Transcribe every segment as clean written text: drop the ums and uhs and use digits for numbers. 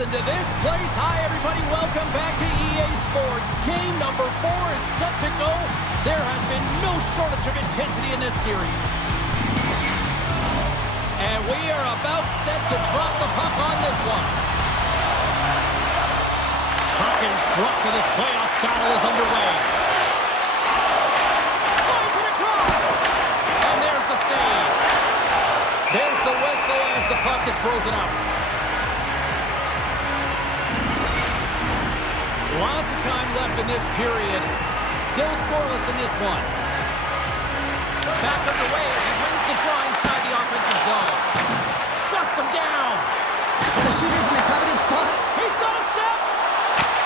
listen to this place. Hi, everybody. Welcome back to EA Sports. Game number 4 is set to go. There has been no shortage of intensity in this series. And we are about set to drop the puck on this one. Puck is dropped for this playoff battle is underway. Slides it across. And there's the save. There's the whistle as the puck is frozen up. Lots of time left in this period. Still scoreless in this one. Back underway as he wins the draw inside the offensive zone. Shuts him down. And the shooter's in a coveted spot. He's got a step.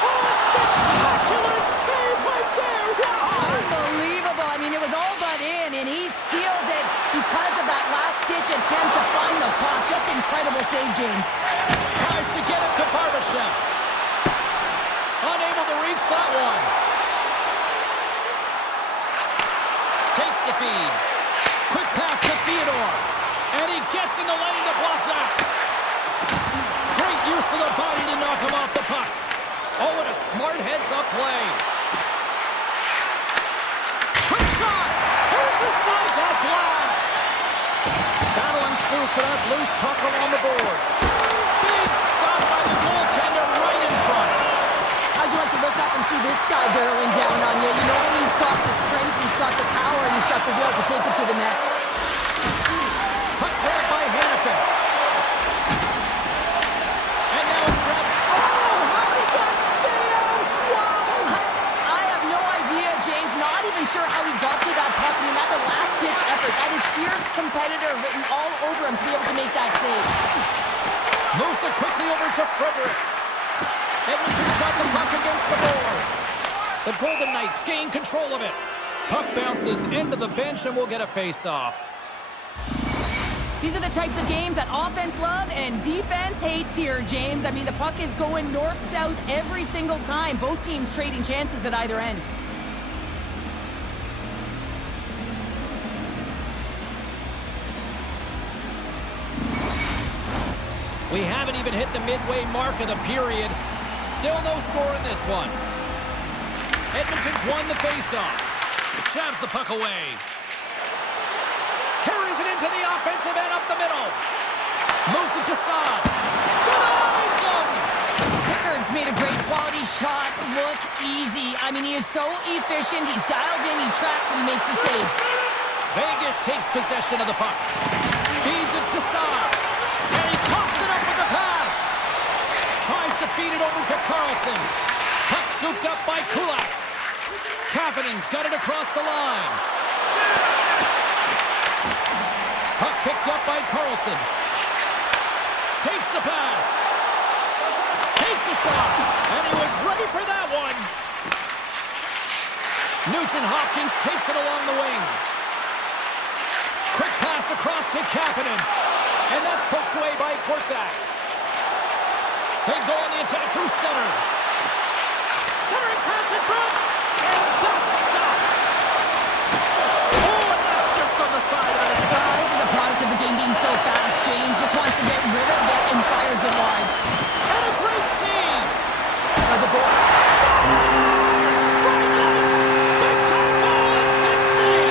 Oh, spectacular save right there. Wow. Unbelievable. I mean, it was all but in, and he steals it because of that last-ditch attempt to find the puck. Just incredible save, James. Tries to get it to Barbashev. Unable to reach that one. Takes the feed. Quick pass to Theodore. And he gets in the lane to block that. Great use of the body to knock him off the puck. Oh, and a smart heads-up play. Quick shot. Turns aside that blast. Battle ensues for that loose puck along the boards. Big stop by the goaltender right in front. How'd you like to look up and see this guy barreling down on you? You know that he's got the strength, he's got the power, and he's got the will to take it to the net. Puck grabbed by Hannafin. And now it's grabbed. Oh, how did that stay out? Wow! I have no idea, James. Not even sure how he got to that puck. I mean, that's a last-ditch effort. That is fierce competitor written all over him to be able to make that save. Moves it quickly over to Frederick. Edmonton's got the puck against the boards. The Golden Knights gain control of it. Puck bounces into the bench and we'll get a face-off. These are the types of games that offense love and defense hates here, James. I mean, the puck is going north-south every single time. Both teams trading chances at either end. We haven't even hit the midway mark of the period. Still no score in this one. Edmonton's won the faceoff. Jabs the puck away. Carries it into the offensive end up the middle. Moves it to Saad. Denies him! Pickard's made a great quality shot look easy. I mean, he is so efficient. He's dialed in, he tracks, and he makes the save. Vegas takes possession of the puck. Feeds it to Saad. And he pops it up with the pass. Tries to feed it over to Carlson. Puck scooped up by Kulak. Kapanen's got it across the line. Puck picked up by Carlson. Takes the pass. Takes a shot. And he was ready for that one. Nugent-Hopkins takes it along the wing. Quick pass across to Kapanen. And that's poked away by Korsak. They go on the attack through center. Centering pass in front. And that's stopped. Oh, and that's just on the side of the net. This is a product of the game being so fast. James just wants to get rid of it and fires it wide. And a great save. As a goal. Stars! Bright lights! Big time goal in Sin City!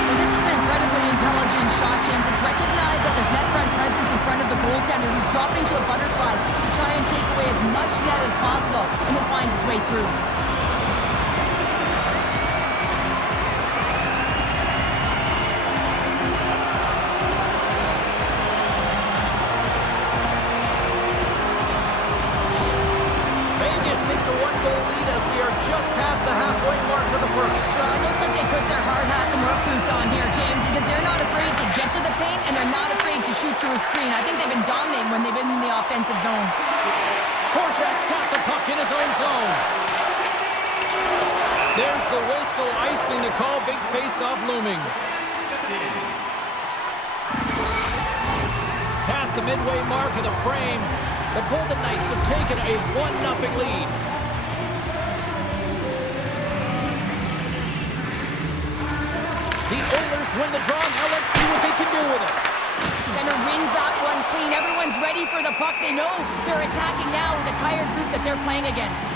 Well, this is an incredibly intelligent shot, James. It's recognized that there's net front presence in front of the goaltender who's dropping to a butterfly to try and take away as much net as possible, and this finds his way through. Vegas takes a one-goal lead as we are just past the halfway mark for the first. Well, it looks like they put their hard hats and work boots on here, James, because they're not afraid to get to the paint and they're not afraid to shoot through a screen. I think they've been dominating when they've been in the offensive zone. Korshak's got the puck in his own zone. There's the whistle, icing to call, big face-off looming. Past the midway mark of the frame, the Golden Knights have taken a 1-0 lead. The Oilers win the draw. Now let's see what they can do with it. Center wins that one clean. Everyone's ready for the puck. They know they're attacking now with a tired group that they're playing against.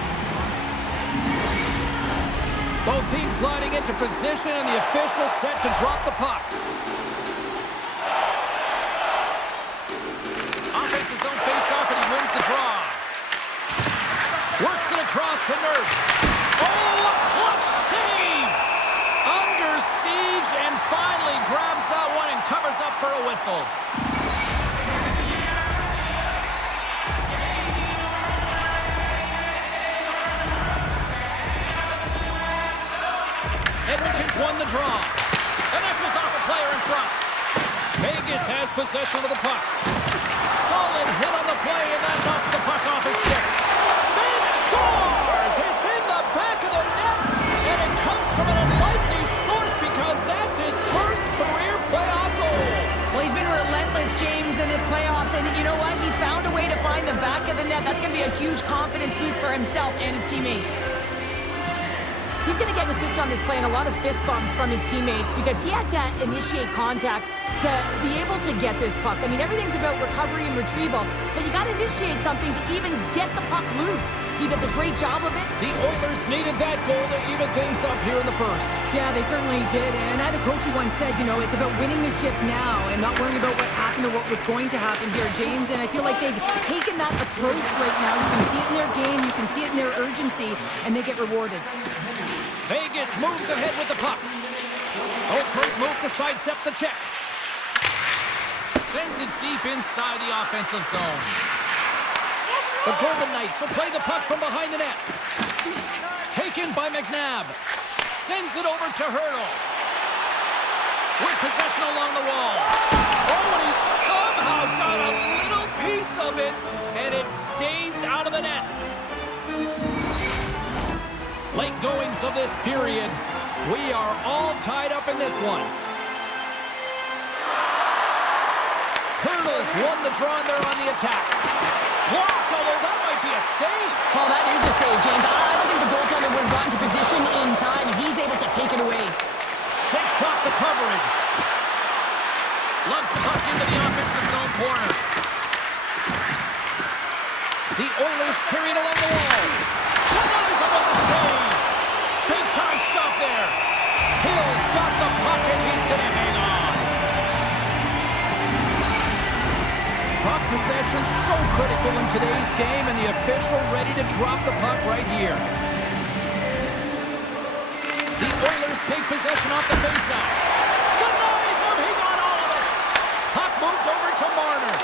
Both teams gliding into position, and the official set to drop the puck. Offense's own face-off, and he wins the draw. Works it across to Nurse. Oh, a clutch save! Under siege, and finally grabs that one and covers up for a whistle. Edmonton's won the draw. And that goes off a player in front. Vegas has possession of the puck. Solid hit on the play, and that knocks the puck off his stick. Then scores! It's in the back of the net, and it comes from an unlikely source because that's his first career playoff goal. Well, he's been relentless, James, in this playoffs, and you know what? He's found a way to find the back of the net. That's going to be a huge confidence boost for himself and his teammates. He's going to get an assist on this play and a lot of fist bumps from his teammates because he had to initiate contact to be able to get this puck. I mean, everything's about recovery and retrieval, but you got to initiate something to even get the puck loose. He does a great job of it. The Oilers needed that goal to even things up here in the first. Yeah, they certainly did. And I had a coach who once said, you know, it's about winning the shift now and not worrying about what happened or what was going to happen here, James. And I feel like they've taken that approach right now. You can see it in their game, you can see it in their urgency, and they get rewarded. Vegas moves ahead with the puck. Oh, great move to sidestep the check. Sends it deep inside the offensive zone. The Golden Knights will play the puck from behind the net. Taken by McNabb. Sends it over to Hurdle. With possession along the wall. Oh, and he somehow got a little piece of it, and it stays out of the net. Late goings of this period. We are all tied up in this one. Hurdles won the draw, and they're on the attack. Blocked, although that might be a save. Well, that is a save, James. I don't think the goaltender would have gotten to position in time, and he's able to take it away. Shakes off the coverage. Lugs the puck into the offensive zone corner. The Oilers carried along the wall. Denies him with the save. Big time stop there. Hill's got the puck, and he's going to hang on. Puck possession so critical in today's game, and the official ready to drop the puck right here. The Oilers take possession off the faceoff. Denies him. He got all of it. Puck moved over to Marner.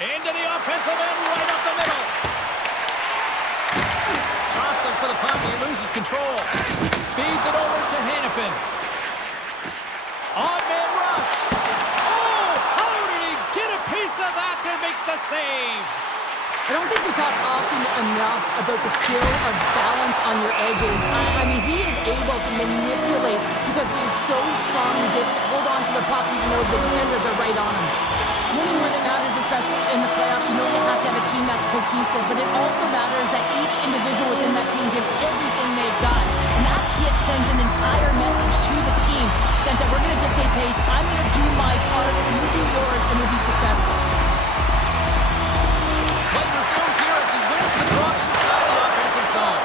Into the offensive end, right up the middle. Jostling for the puck, he loses control. Feeds it over to Hannafin. On-man rush. Oh, how did he get a piece of that to make the save? I don't think we talk often enough about the skill of balance on your edges. I mean, he is able to manipulate because he is so strong. He's able to hold on to the puck even though the defenders are right on him. Winning when it matters, especially in the playoffs, you know you have to have a team that's cohesive, but it also matters that each individual within that team gives everything they've got. And that hit sends an entire message to the team, since that we're going to dictate pace, I'm going to do my part, you do yours, and we'll be successful. Play resumes here as he wins the draw inside the offensive zone.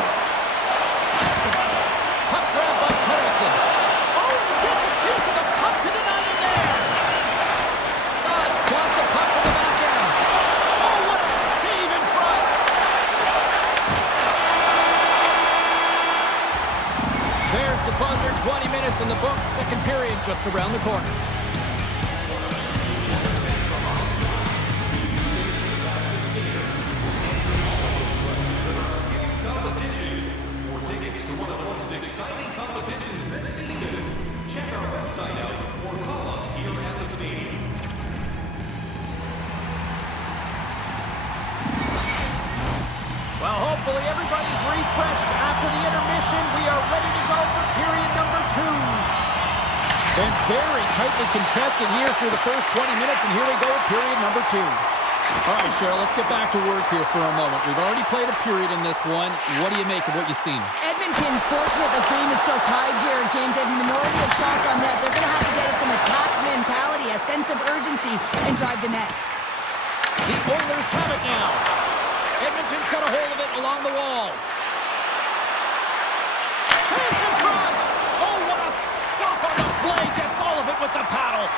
Puck grab by Carlson. Oh, he gets a piece of the puck to deny him there. Saad's got the puck to the back end. Oh, what a save in front. There's the buzzer. 20 minutes in the books. Second period just around the corner. Well, hopefully everybody's refreshed after the intermission. We are ready to go for period number 2. Been very tightly contested here through the first 20 minutes, and here we go with period number 2. All right, Cheryl, let's get back to work here for a moment. We've already played a period in this one. What do you make of what you've seen? Edmonton's fortunate the game is still tied here, James. They have a minority of shots on net. They're going to have to get some attack mentality, a sense of urgency, and drive the net. The Oilers have it now. Edmonton's got a hold of it along the wall. Chase in front! Oh, what a stop on the play! Gets all of it with the paddle.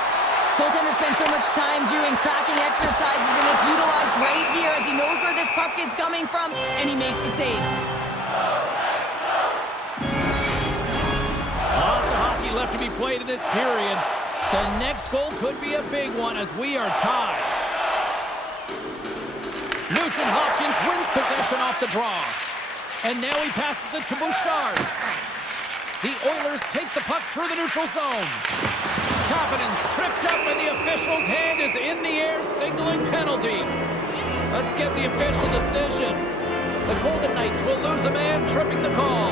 Goaltender spends so much time doing tracking exercises, and it's utilized right here as he knows where this puck is coming from, and he makes the save. Lots of hockey left to be played in this period. The next goal could be a big one as we are tied. Nugent Hopkins wins possession off the draw. And now he passes it to Bouchard. The Oilers take the puck through the neutral zone. Kapanen's tripped up and the official's hand is in the air signaling penalty. Let's get the official decision. The Golden Knights will lose a man tripping the call.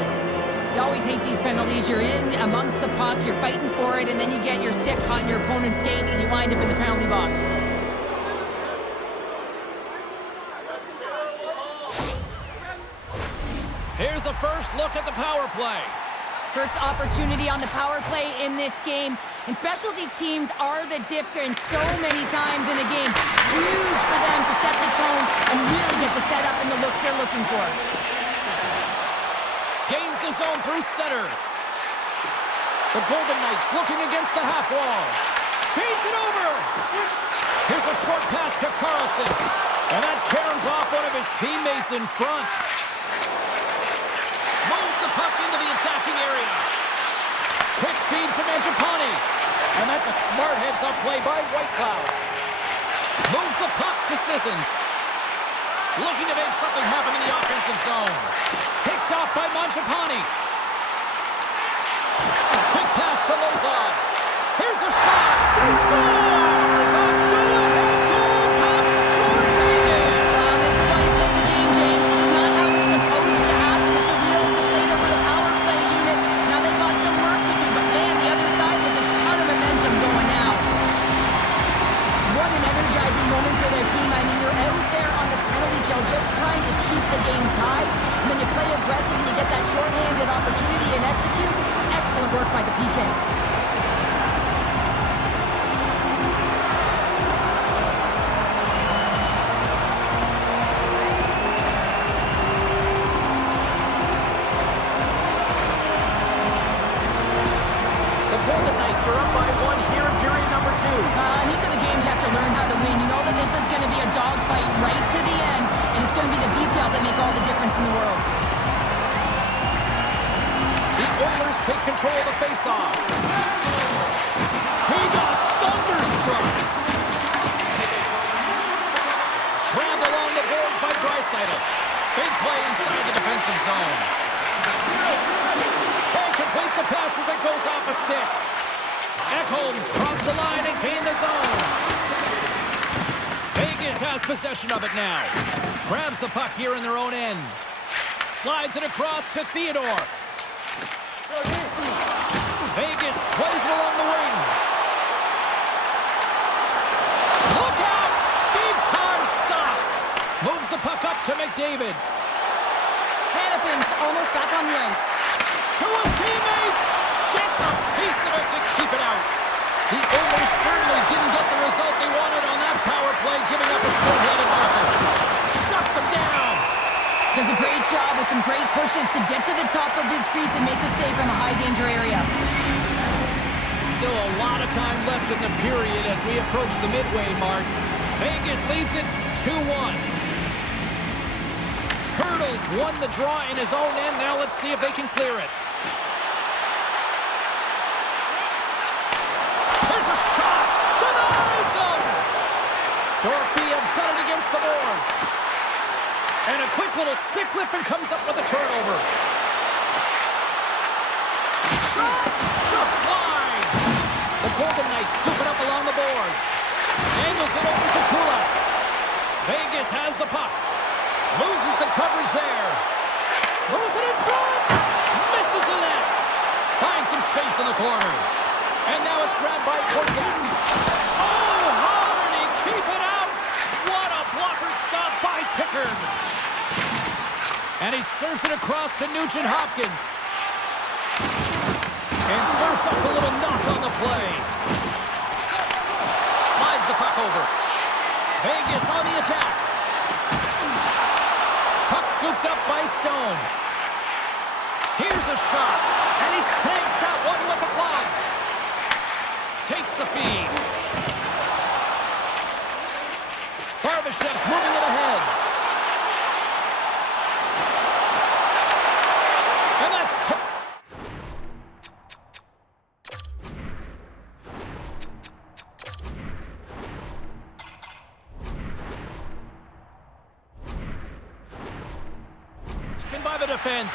You always hate these penalties. You're in amongst the puck, you're fighting for it, and then you get your stick caught in your opponent's skates and you wind up in the penalty box. Here's a first look at the power play. First opportunity on the power play in this game. And specialty teams are the difference so many times in a game. Huge for them to set the tone and really get the setup and the look they're looking for. Gains the zone through center. The Golden Knights looking against the half wall. Feeds it over. Here's a short pass to Carlson. And that caroms off one of his teammates in front. Moves the puck into the attacking area. Quick feed to Mangiapane. And that's a smart heads-up play by Whitecloud. Moves the puck to Sissons. Looking to make something happen in the offensive zone. Picked off by Mangiapane. Quick pass to Lozon. Here's a shot. They score! The go-ahead goal comes shortly. This is why you play the game, James. This is not how it's supposed to happen. This is a real deflator for the power play unit. Now they've got some work to do, but man, the other side, there's a ton of momentum going now. What an energizing moment for their team. I mean, you're out there on the penalty kill just trying to keep the game tied, and then you play aggressive and you get that shorthanded opportunity and execute. Excellent work by the PK. Golden Knights are up by one here in period number 2. And these are the games you have to learn how to win. You know that this is going to be a dogfight right to the end, and it's going to be the details that make all the difference in the world. The Oilers take control of the faceoff. He got thunderstruck. Grabbed along the boards by Draisaitl. Big play inside the defensive zone. Can't complete the pass as it goes off a stick. Ekholm's crossed the line and gained the zone. Vegas has possession of it now. Grabs the puck here in their own end. Slides it across to Theodore. Vegas plays it along the wing. Look out! Big time stop. Moves the puck up to McDavid. Hanifin's almost back on the ice. To his teammate. Gets a piece of it to keep it out. The Oilers certainly didn't get the result they wanted on that power play, giving up a short-handed marker. Shuts him down. Does a great job with some great pushes to get to the top of his crease and make the save from a high-danger area. Still a lot of time left in the period as we approach the midway mark. Vegas leads it 2-1. Hurdles won the draw in his own end. Now let's see if they can clear it. There's a shot. Denies him. Dorfiev's got it against the boards. And a quick little stick lift and comes up with a turnover. Shot. Just wide. The Golden Knights scoop it up along the boards. Angles it over to Kulak. Vegas has the puck. Loses the coverage there. Moves it in front. Misses the net. Finds some space in the corner. And now it's grabbed by Korczak. Oh, how did he keep it out? What a And he serves it across to Nugent Hopkins. And serves up a little knock on the play. Slides the puck over. Vegas on the attack. Puck scooped up by Stone. Here's a shot. And he stakes that one with the glove. Takes the feed. Barbashev's moving it ahead. And that's taken by the defense.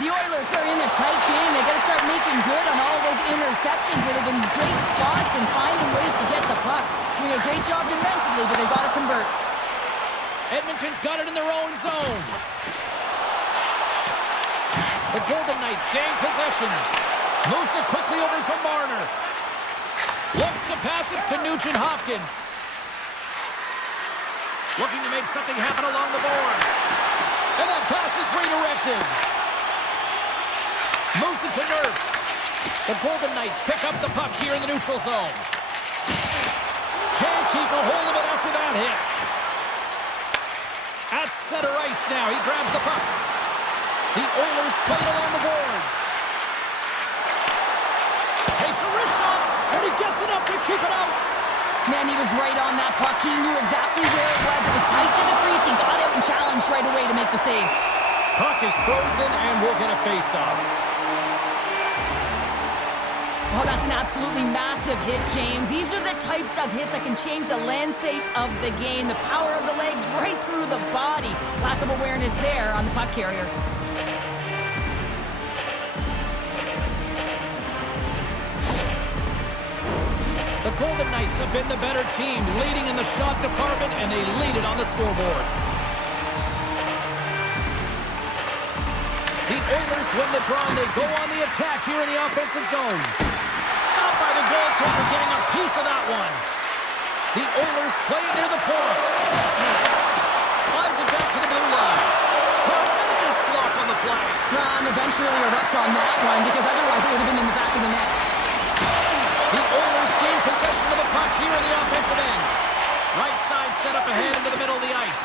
The Oilers are in a tight game. They got to start making good on all those interceptions where they've been great spots and finding ways to get the puck. Doing a great job defensively, but they've got to convert. Edmonton's got it in their own zone. The Golden Knights gain possession. Moves it quickly over to Marner. Looks to pass it to Nugent Hopkins. Looking to make something happen along the boards. And that pass is redirected. Moves it to Nurse. The Golden Knights pick up the puck here in the neutral zone. Can't keep a hold of it after that hit. At center ice now, he grabs the puck. The Oilers play it along the boards. Takes a wrist shot, and he gets enough to keep it out. Man, he was right on that puck. He knew exactly where it was. It was tight to the crease. He got out and challenged right away to make the save. Puck is frozen, and we'll get a face-off. Oh, that's an absolutely massive hit, James. These are the types of hits that can change the landscape of the game. The power of the legs right through the body. Lack of awareness there on the puck carrier. The Golden Knights have been the better team, leading in the shot department, and they lead it on the scoreboard. The Oilers win the draw, and they go on the attack here in the offensive zone. Stopped by the goaltender, getting a piece of that one. The Oilers play it near the point. Slides it back to the blue line. Tremendous block on the play. And the bench really erupts on that one, because otherwise it would have been in the back of the net. The Oilers gain possession of the puck here in the offensive end. Right side set up ahead into the middle of the ice.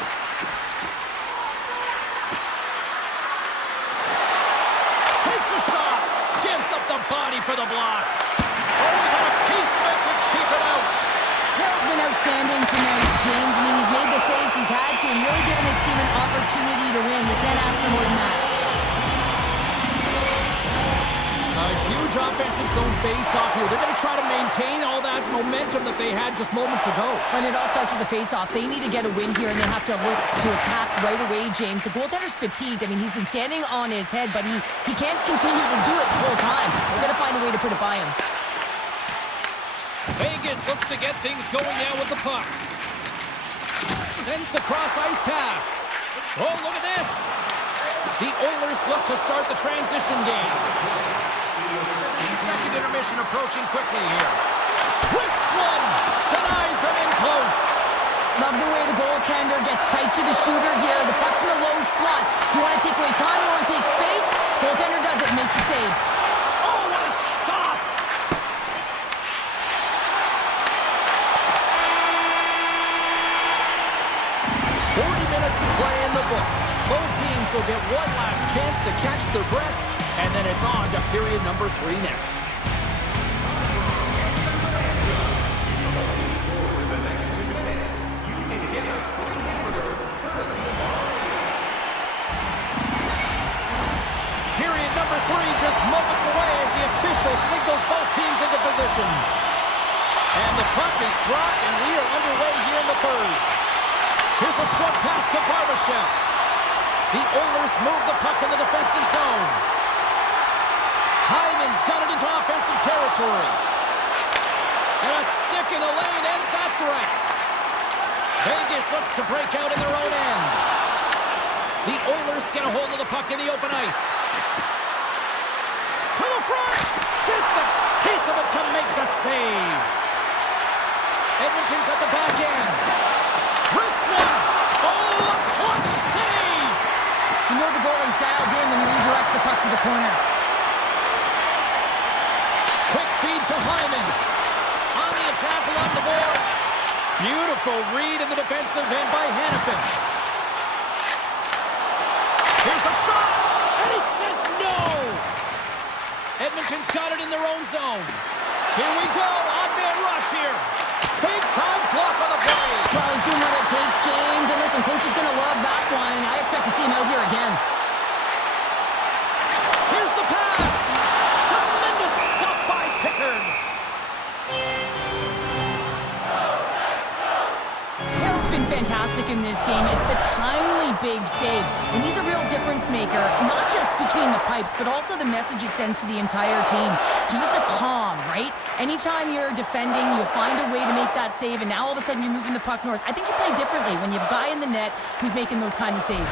Takes a shot. Gives up the body for the block. Oh, he got a piece of it to keep it out. Hill's been outstanding tonight, James. I mean, he's made the saves he's had to and really given his team an opportunity to win. You can't ask for more than that. A huge offensive zone face-off here. They're going to try to maintain all that momentum that they had just moments ago. And it all starts with the face-off. They need to get a win here, and they have to look to attack right away, James. The goaltender's fatigued. I mean, he's been standing on his head, but he can't continue to do it the whole time. They're going to find a way to put it by him. Vegas looks to get things going now with the puck. Sends the cross-ice pass. Oh, look at this. The Oilers look to start the transition game. Second intermission approaching quickly here. Twists one. Denies him in close. Love the way the goaltender gets tight to the shooter here. The puck's in the low slot. You want to take away time, you want to take space. Goaltender does it, makes the save. Oh, what a stop. 40 minutes of play in the books. Both teams will get one last chance to catch their breath, and then it's on to period number 3 next. Period number 3 just moments away as the official signals both teams into position. And the puck is dropped, and we are underway here in the third. Here's a short pass to Barbashev. The Oilers move the puck in the defensive zone. Hyman's got it into offensive territory. And a stick in the lane ends that threat. Vegas looks to break out in their own end. The Oilers get a hold of the puck in the open ice. To the front! Gets a piece of it to make the save. Edmonton's at the back end. Wrist one! Oh, a clutch save! You know the goalie's dialed in when he redirects the puck to the corner. Quick feed to Hyman. On the attack along the boards. Beautiful read in the defensive end by Hannafin. Here's a shot, and he says no! Edmonton's got it in their own zone. Here we go, odd-man rush here. Big-time block on the play. Well, he's doing what it takes, James. And listen, coach is going to love that one. I expect to see him out here again. Here's the pass. Tremendous stop by Pickard. Harold's been fantastic in this game. It's the timely big save. And he's a real difference maker, not just between the pipes, but also the message it sends to the entire team. There's just a calm, right? Anytime you're defending, you'll find a way to make that save, and now all of a sudden you're moving the puck north. I think you play differently when you have a guy in the net who's making those kind of saves.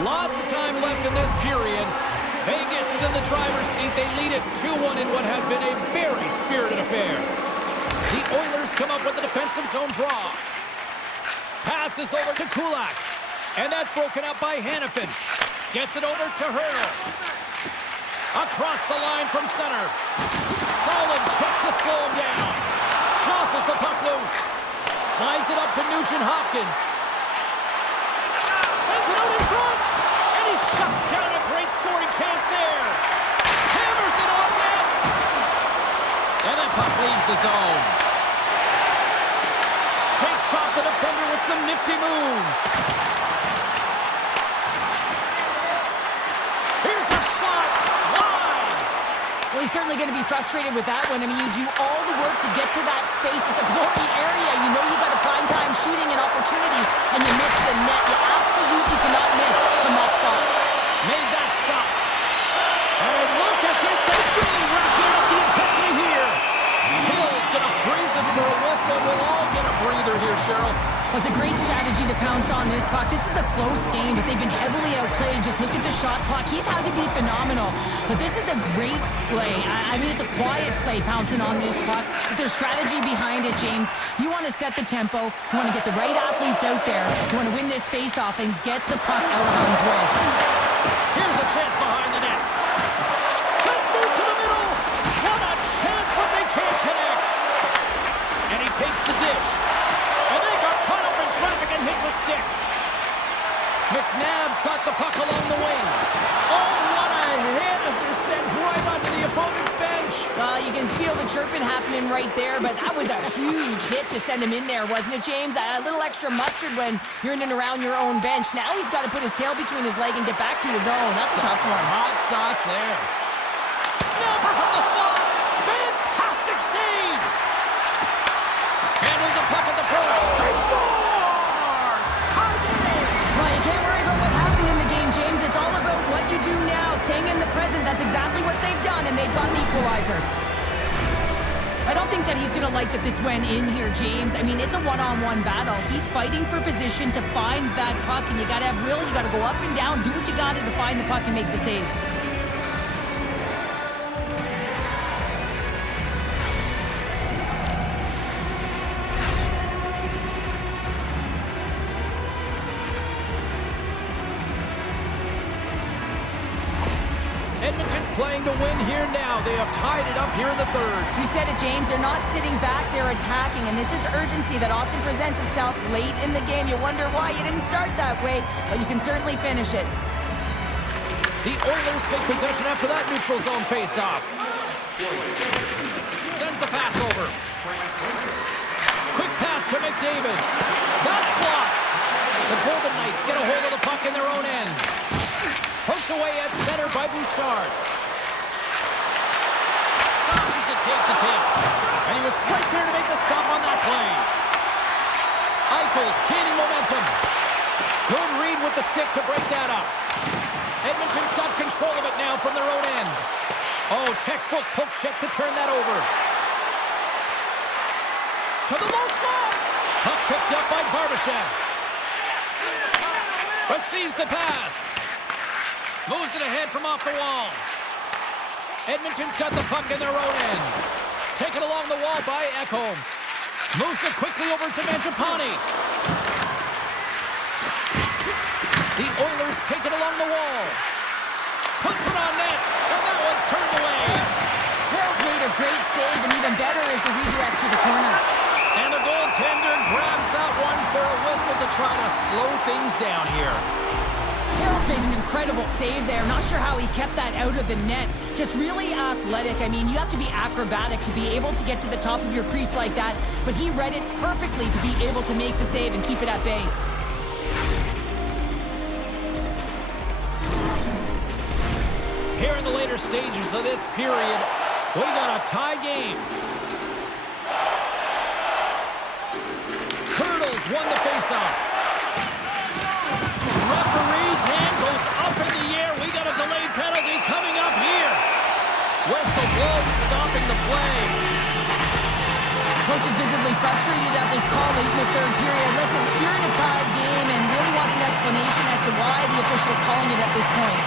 Lots of time left in this period. Vegas is in the driver's seat. They lead it 2-1 in what has been a very spirited affair. The Oilers come up with the defensive zone draw. Passes over to Kulak. And that's broken up by Hannafin. Gets it over to Hurdle. Across the line from center. Solid check to slow him down. Jostles the puck loose. Slides it up to Nugent-Hopkins. Sends it out in front. And he shuts down a great scoring chance there. Hammers it on net. And that puck leaves the zone. Shakes off the defender with some nifty moves. Here's a shot. Wide. Well, he's certainly going to be frustrated with that one. I mean, you do all the work to get to that space. It's a glory area. You know you got a prime time shooting and opportunities, and you miss the net. You absolutely cannot miss from that spot. Made that stop. And look at this. They really ratcheted up the intensity here. Hill's going to freeze it for a whistle. We'll all get a breather here, Cheryl. Well, it's a great strategy to pounce on this puck. This is a close game, but they've been heavily outplayed. Just look at the shot clock. He's had to be phenomenal. But this is a great play. I mean, it's a quiet play pouncing on this puck. But there's strategy behind it, James. You want to set the tempo. You want to get the right athletes out there. You want to win this face-off and get the puck out of harm's way. Here's a chance behind the net. Let's move to the middle. What a chance, but they can't connect. And he takes the dish. And they got caught up in traffic and hits a stick. McNabb's got the puck along the wing. Oh, what a hit as they're sent right onto the opponent's bench. You can feel the chirping happening right there, but that was a huge hit to send him in there, wasn't it, James? A little extra mustard when you're in and around your own bench. Now he's got to put his tail between his leg and get back to his own. That's a tough one. Hot sauce there. Snapper from the slot. Fantastic save. Handles the puck at the point. He scores! Tie game. Well, you can't worry about what happened in the game, James. It's all about what you do now. Staying in the present, that's exactly what they've done, and they've got an equalizer. I don't think that he's going to like that this went in here, James. I mean, it's a one-on-one battle. He's fighting for position to find that puck, and you got to have will. You got to go up and down, do what you got to find the puck and make the save. Edmonton's playing to win here now. They have tied it up here in the third. You said it, James. They're not sitting back. They're attacking, and this is urgency that often presents itself late in the game. You wonder why you didn't start that way, but you can certainly finish it. The Oilers take possession after that neutral zone face-off. Sends the pass over. Quick pass to McDavid. That's blocked. The Golden Knights get a hold of the puck in their own end. Poked away at center by Bouchard. Sauces it tape to tape. And he was right there to make the stop on that play. Eichel's gaining momentum. Good read with the stick to break that up. Edmonton's got control of it now from their own end. Oh, textbook poke check to turn that over. To the low slot. Puck picked up by Barbashev. Receives the pass. Moves it ahead from off the wall. Edmonton's got the puck in their own end. Taken along the wall by Ekholm. Moves it quickly over to Mangiapane. The Oilers take it along the wall. Puts it on net, and that one's turned away. Hale's made a great save, and even better is the redirect to the corner. And the goaltender grabs that one for a whistle to try to slow things down here. Hale's made an incredible save there. Not sure how he kept that out of the net. Just really athletic. I mean, you have to be acrobatic to be able to get to the top of your crease like that, but he read it perfectly to be able to make the save and keep it at bay. Here in the later stages of this period, we got a tie game. Hurdles won the faceoff. Referee's hand goes up in the air. We got a delayed penalty coming up here. Whistle blows, stopping the play. Coach is visibly frustrated at this call late in the third period. Listen, you're in a tied game and really wants an explanation as to why the official is calling it at this point.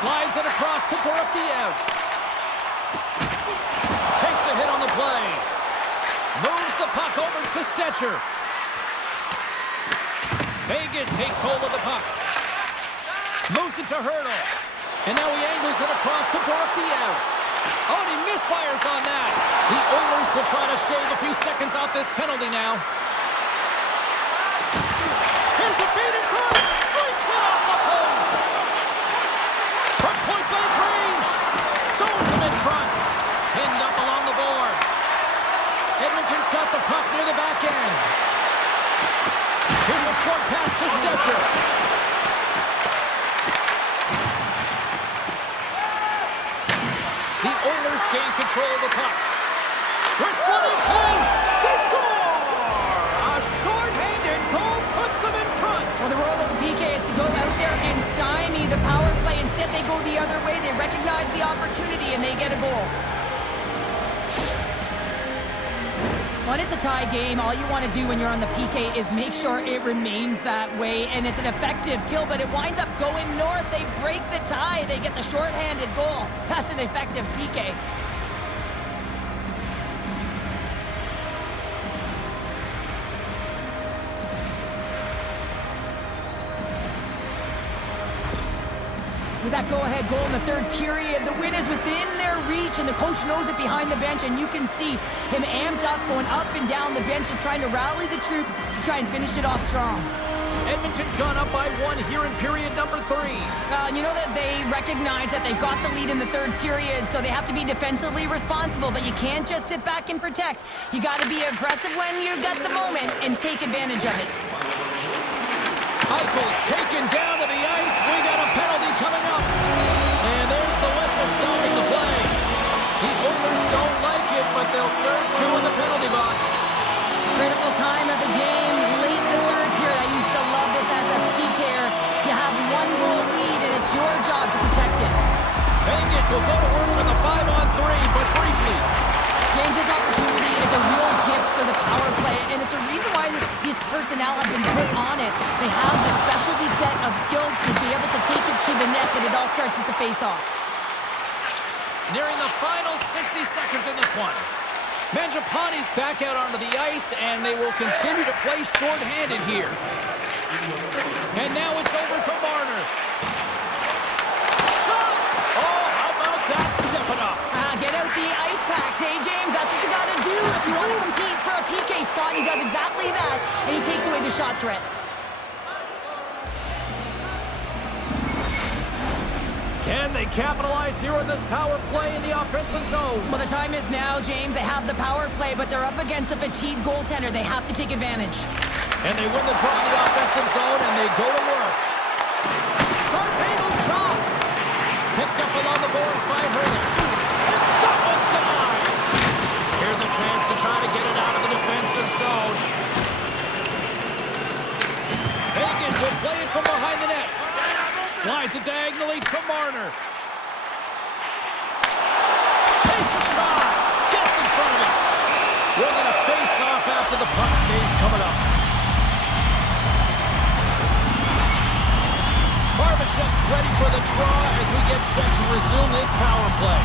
Slides it across to Dorofiev. Takes a hit on the play. Moves the puck over to Stetcher. Vegas takes hold of the puck. Moves it to Hurdle. And now he angles it across to Dorofiev. Oh, and he misfires on that. The Oilers will try to shave a few seconds off this penalty now. Here's a feed in front. Breaks it off the post. From point-blank range. Stones him in front. Pinned up along the boards. Edmonton's got the puck near the back end. Here's a short pass to Stetcher. The Oilers gain control of the puck. Wrestling close. They score! A short-handed goal puts them in front. Well, the role of the PK is to go out there and stymie the power play. Instead, they go the other way. They recognize the opportunity, and they get a goal. When it's a tie game, all you want to do when you're on the PK is make sure it remains that way, and it's an effective kill, but it winds up going north. They break the tie. They get the shorthanded goal. That's an effective PK. With that go-ahead goal in the third period, the win is within their reach, and the coach knows it behind the bench, and you can see him amped up, going up and down the bench, just trying to rally the troops to try and finish it off strong. Edmonton's gone up by 1 here in period number 3. You know that they recognize that they've got the lead in the third period, so they have to be defensively responsible, but you can't just sit back and protect. You got to be aggressive when you got the moment and take advantage of it. Eichel's taken down to the ice. We got a penalty coming up. And there's the whistle stopping the play. The Oilers don't like it, but they'll serve 2 in the penalty box. Critical time of the game, late in the third period. I used to love this as a PKer. You have 1 goal lead, and it's your job to protect it. Vegas will go to work on the 5-on-3, but briefly. James's opportunity is a real gift for the power play, and it's a reason why these personnel have been put on it. They have the specialty set of skills to be able to take it to the net, but it all starts with the face-off. Nearing the final 60 seconds in this one. Mangiapane's back out onto the ice, and they will continue to play short-handed here. And now it's over to Marner. Shot! Oh, how about that? Step it up. Get out the ice packs. Hey, James, that's what you got to do if you want to compete for a PK spot. He does exactly that, and he takes away the shot threat. Can they capitalize here on this power play in the offensive zone? Well, the time is now, James. They have the power play, but they're up against a fatigued goaltender. They have to take advantage. And they win the draw in the offensive zone, and they go to work. Sharp-angle shot. Picked up along the boards by Hurley. And that one's denied. Here's a chance to try to get it out of the defensive zone. Vegas will play it from behind the net. Slides it diagonally to Marner. Takes a shot. Gets in front of it. We're going to face off after the puck stays coming up. Barbashev's ready for the draw as we get set to resume this power play.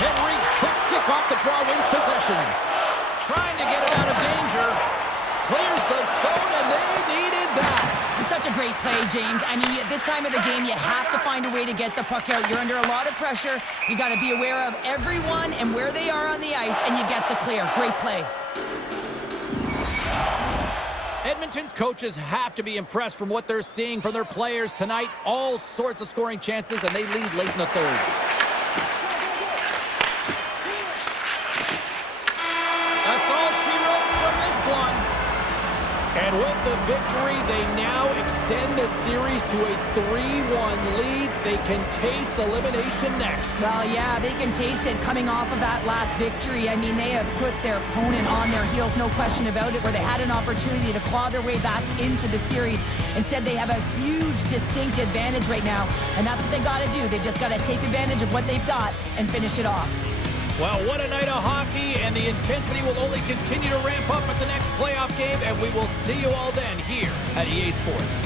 Henrique's quick stick off the draw wins possession. Trying to get it out of danger. Clears the zone, and they needed that. It's such a great play, James. I mean, at this time of the game, you have to find a way to get the puck out. You're under a lot of pressure. You got to be aware of everyone and where they are on the ice, and you get the clear. Great play. Edmonton's coaches have to be impressed from what they're seeing from their players tonight. All sorts of scoring chances, and they lead late in the third. That's all she wrote from this one. And with the victory, they now extend the series to a 3-1 lead. They can taste elimination next. Well, yeah, they can taste it coming off of that last victory. I mean, they have put their opponent on their heels, no question about it, where they had an opportunity to claw their way back into the series. Instead, they have a huge, distinct advantage right now, and that's what they got to do. They've just got to take advantage of what they've got and finish it off. Well, what a night of hockey, and the intensity will only continue to ramp up at the next playoff game, and we will see you all then here at EA Sports.